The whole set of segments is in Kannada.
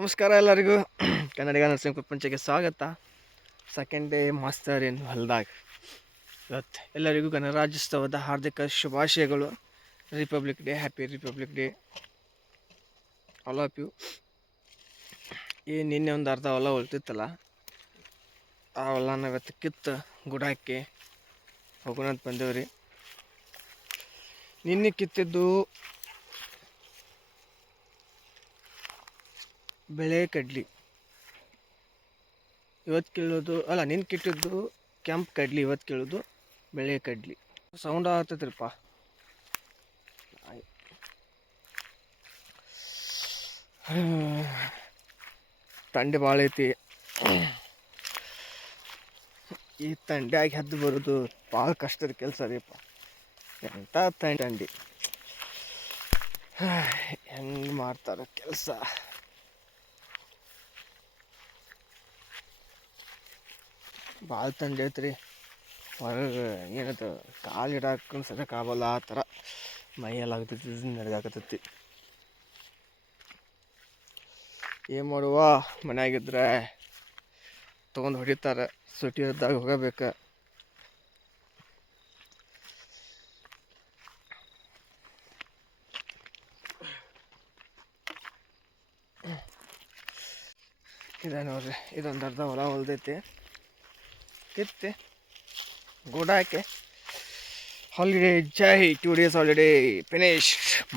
ನಮಸ್ಕಾರ ಎಲ್ಲರಿಗೂ. ಕನ್ನಡಿಗ ನರ್ಸಿಂಗ್ ಪ್ರಪಂಚಕ್ಕೆ ಸ್ವಾಗತ. ಸೆಕೆಂಡ್ ಡೇ ಮಾಸ್ತರ್ ಇನ್ ಹೊಲ್ದಾಗ. ಇವತ್ತು ಎಲ್ಲರಿಗೂ ಗಣರಾಜ್ಯೋತ್ಸವದ ಹಾರ್ದಿಕ ಶುಭಾಶಯಗಳು. Republic day, happy republic day all of you. ನಿನ್ನೆ ಒಂದು ಅರ್ಧ ಹೊಲ ಹೊಲ್ತಿತ್ತಲ್ಲ, ಆ ಹೊಲನ ಇವತ್ತು ಕಿತ್ತು ಗುಡಾಕಿ ಹೋಗೋಣ ಅಂತ ಬಂದೇವ್ರಿ. ನಿನ್ನೆ ಕಿತ್ತಿದ್ದು ಬೆಳೆ ಕಡ್ಲಿ, ಇವತ್ತು ಕೀಳೋದು ಅಲ್ಲ, ನಿನ್ನ ಕಿಟ್ಟಿದ್ದು ಕೆಂಪು ಕಡ್ಲಿ, ಇವತ್ತು ಕೀಳೋದು ಬೆಳೆ ಕಡ್ಲಿ. ಸೌಂಡ್ ಆಗ್ತೈತ್ರಿಪ್ಪ. ತಂಡಿ ಭಾಳ ಐತಿ. ಈ ತಂಡ್ಯಾಗಿ ಹದ್ದು ಬರೋದು ಭಾಳ ಕಷ್ಟದ ಕೆಲಸ ರೀಪ್ಪ. ಎಂಥ ತಂಡಿ ಹೆಂಗೆ ಮಾಡ್ತಾರ ಕೆಲಸ. ಭಾಳ ತಂಡಿ ಐತ್ರಿ. ಹೊರಗೆ ಏನದು ಕಾಲು ಇಡಾಕೊಂಡು ಸರಿಯಕ್ಕೆ ಆಗಲ್ಲ, ಆ ಥರ ಮೈಯೆಲ್ಲ ಆಗ್ತೈತಿ, ನಡೆದಾಕತ್ತೈತಿ. ಏನು ಮಾಡುವ, ಮನ್ಯಾಗಿದ್ರೆ ತೊಗೊಂಡು ಹೊಡಿತಾರೆ. ಸುಟಿ ಇದ್ದಾಗ ಹೋಗಬೇಕು. ಇದೆ ನೋಡ್ರಿ, ಇದೊಂದು ಅರ್ಧ ಹೊಲ ಹೊಲ್ದೈತಿ. ಕಿತ್ತಿ ಗುಡಾಕೆ ಹಾಲಿಡೇ ಜೈ 2 days ಹಾಲಿಡೇ ಫಿನಿಶ್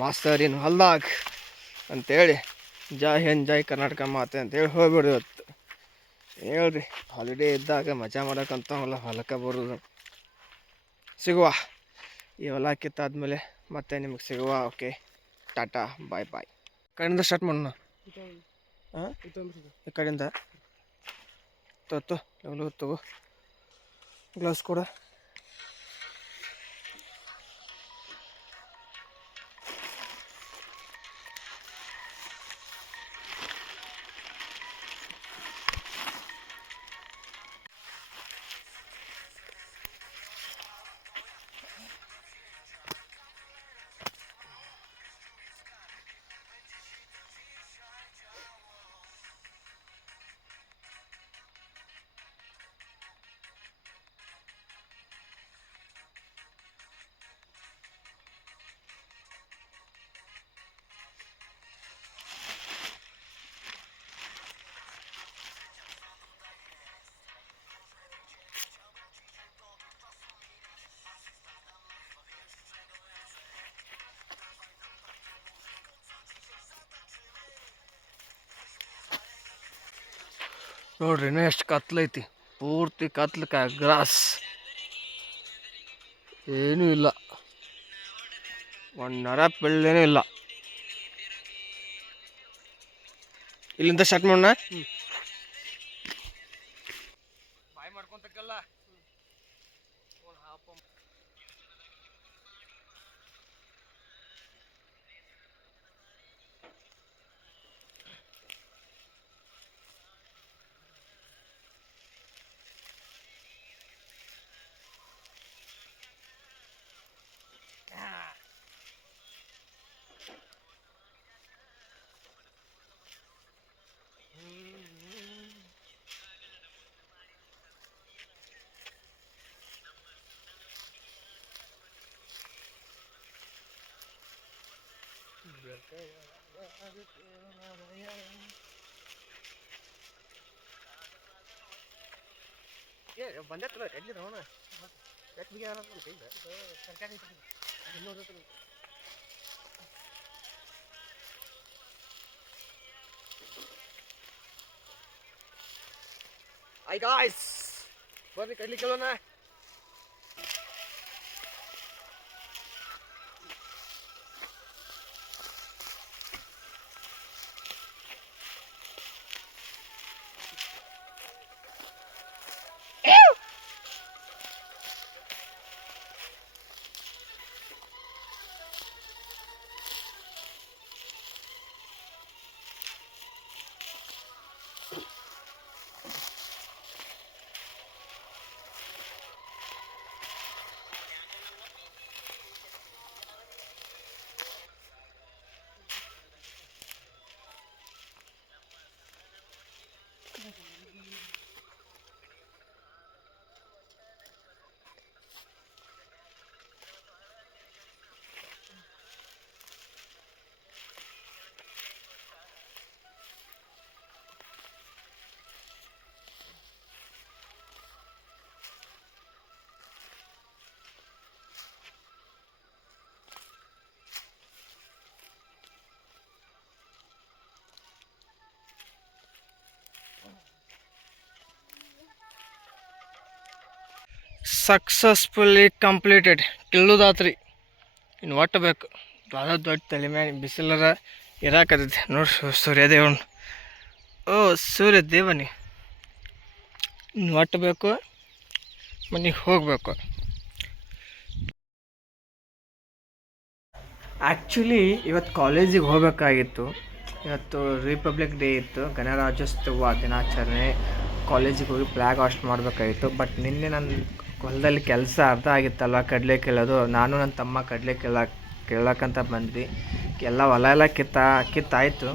ಮಾಸ್ತರ್ ಇನ್ ಹೊಲ್ದಾಗ ಅಂತೇಳಿ ಜೈ ಹಿಂದ್ ಜೈ ಕರ್ನಾಟಕ ಮಾತೆ ಅಂತೇಳಿ ಹೋಗ್ಬಿಡ್ರಿ. ಇವತ್ತು ಹೇಳ್ರಿ, ಹಾಲಿಡೇ ಇದ್ದಾಗ ಮಜಾ ಮಾಡೋಕ್ಕಂತ ಹೊಲಕ್ಕೆ ಬರೋದು. ಸಿಗುವ ಈ ಹೊಲ ಕಿತ್ತಾದ್ಮೇಲೆ ಮತ್ತೆ ನಿಮಗೆ ಸಿಗುವ. ಓಕೆ, ಟಾಟಾ, ಬಾಯ್ ಬಾಯ್. ಕಡೆಯಿಂದ ಸ್ಟಾರ್ಟ್ ಮಾಡೋಣ. ಹಾಂ, ಈ ಕಡೆಯಿಂದ ತಗೋ ಗ್ಲಾಸ್ ಕೂಡ. ನೋಡ್ರಿ, ಇನ್ನೂ ಎಷ್ಟು ಕತ್ಲೈತಿ. ಪೂರ್ತಿ ಕತ್ಲಕ್ಕ ಗ್ರಾಸ್ ಏನೂ ಇಲ್ಲ, ಒಂದು ನರ ಬೆಳ್ಳೇನೂ ಇಲ್ಲ. ಇಲ್ಲಿಂದ ಸ್ಟಾರ್ಟ್ ಮಾಡೋಣ. ಬಾಯ್ ಮಾಡ್ಕೊಂತಕ್ಕಲ್ಲ. ಬಂದೆ ಎಲ್ಲಿ ಅವನ Hi guys, ಬರ್ರಿ ಕಡ್ಲಿ ಕೇಳೋಣ. ಸಕ್ಸಸ್ಫುಲ್ಲಿ ಕಂಪ್ಲೀಟೆಡ್ ಕಿಲ್ಲುದಾತ್ರಿ ಇನ್ನು ಒಟ್ಟು ಬೇಕು ಭಾಳ ದೊಡ್ಡ ತಲೆ ಮ್ಯಾಗ ಬಿಸಿಲರ ಇರಾಕತೈತಿ ನೋಡಿ ಸೂರ್ಯದೇವನ್ ಓ ಸೂರ್ಯದೇವನಿ ಇನ್ನು ಒಟ್ಟು ಬೇಕು ಮನೆಗೆ ಹೋಗಬೇಕು. ಆ್ಯಕ್ಚುಲಿ ಇವತ್ತು ಕಾಲೇಜಿಗೆ ಹೋಗಬೇಕಾಗಿತ್ತು. ಇವತ್ತು ರಿಪಬ್ಲಿಕ್ ಡೇ ಇತ್ತು, ಗಣರಾಜ್ಯೋತ್ಸವ ದಿನಾಚರಣೆ. ಕಾಲೇಜಿಗೆ ಹೋಗಿ ಫ್ಲ್ಯಾಗ್ ಹಾಸ್ಟ್ ಮಾಡಬೇಕಾಗಿತ್ತು. ಬಟ್ ನಿನ್ನೆ ನನ್ನ ಹೊಲದಲ್ಲಿ ಕೆಲಸ ಅರ್ಧ ಆಗಿತ್ತಲ್ವ, ಕಡಲೆ ಕೀಳೋದು. ನಾನು ನನ್ನ ತಮ್ಮ ಕಡಲೆ ಕೀಳಕ್ಕಂತ ಬಂದ್ವಿ. ಎಲ್ಲ ಹೊಲ ಎಲ್ಲ ಕಿತ್ತಾಯಿತು.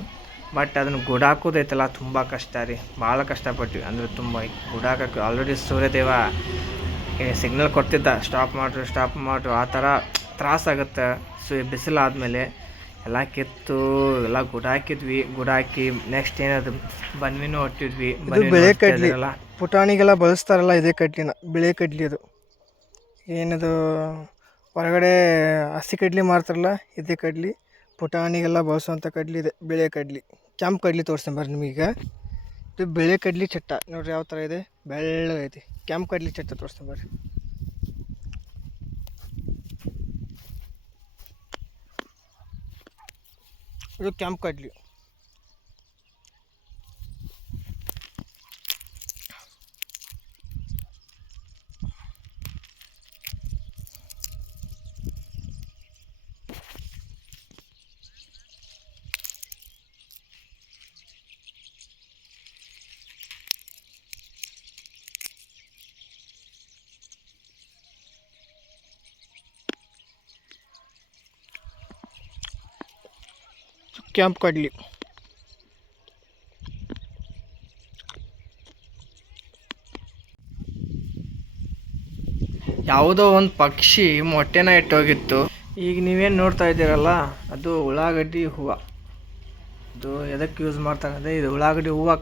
ಬಟ್ ಅದನ್ನು ಗುಡಾಕೋದೈತಲ್ಲ ತುಂಬ ಕಷ್ಟ ರೀ, ಭಾಳ ಕಷ್ಟಪಟ್ವಿ. ಅಂದರೆ ತುಂಬ ಗುಡಾಕಕ್ಕೆ ಆಲ್ರೆಡಿ ಸೂರ್ಯದೇವ ಸಿಗ್ನಲ್ ಕೊಡ್ತಿದ್ದ, ಸ್ಟಾಪ್ ಮಾಡ್ರು ಆ ಥರ ತ್ರಾಸಾಗುತ್ತೆ. ಬಿಸಿಲಾದ್ಮೇಲೆ ಎಲ್ಲ ಕಿತ್ತು ಎಲ್ಲ ಗುಡಾಕಿ ನೆಕ್ಸ್ಟ್ ಏನದು ಬನ್ವಿನೂ ಹೊಟ್ಟಿದ್ವಿ. ಬೆಳೆ ಕಡ್ಲಿ ಅಲ್ಲ, ಪುಟಾಣಿಗೆಲ್ಲ ಬಳಸ್ತಾರಲ್ಲ ಇದೇ ಕಡ್ಲಿನ, ಬೆಳೆ ಕಡ್ಲಿ ಅದು. ಏನದು ಹೊರಗಡೆ ಹಸಿ ಕಡ್ಲಿ ಮಾರ್ತಾರಲ್ಲ ಇದೇ ಕಡ್ಲಿ, ಪುಟಾಣಿಗೆಲ್ಲ ಬಳಸುವಂಥ ಕಡ್ಲಿ ಇದೆ, ಬೆಳೆ ಕಡ್ಲಿ. ಕೆಂಪು ಕಡ್ಲಿ ತೋರಿಸ್ತೀನಿ ಬರ್ರಿ ನಿಮಗೀಗ. ಇದು ಬೆಳೆ ಕಡ್ಲಿ ಚಟ್ಟ ನೋಡ್ರಿ ಯಾವ ಥರ ಇದೆ, ಬೆಳ್ಳಗೈತಿ. ಕೆಂಪು ಕಡ್ಲಿ ಚಟ್ಟ ತೋರಿಸ್ತೀನಿ ಬರ್ರಿ. ಇದು ಕೆಂಪು ಕಡ್ಲಿ. ಕೆಂಪು ಕಡ್ಲಿ ಯಾವುದೋ ಒಂದು ಪಕ್ಷಿ ಮೊಟ್ಟೆನ ಇಟ್ಟೋಗಿತ್ತು. ಈಗ ನೀವೇನು ನೋಡ್ತಾ ಇದ್ದೀರಲ್ಲ ಅದು ಉಳ್ಳಾಗಡ್ಡಿ ಹೂವು. ಅದು ಎದಕ್ಕೆ ಯೂಸ್ ಮಾಡ್ತಾರೆ ಅಂದರೆ ಇದು ಉಳ್ಳಾಗಡ್ಡಿ ಹೂವು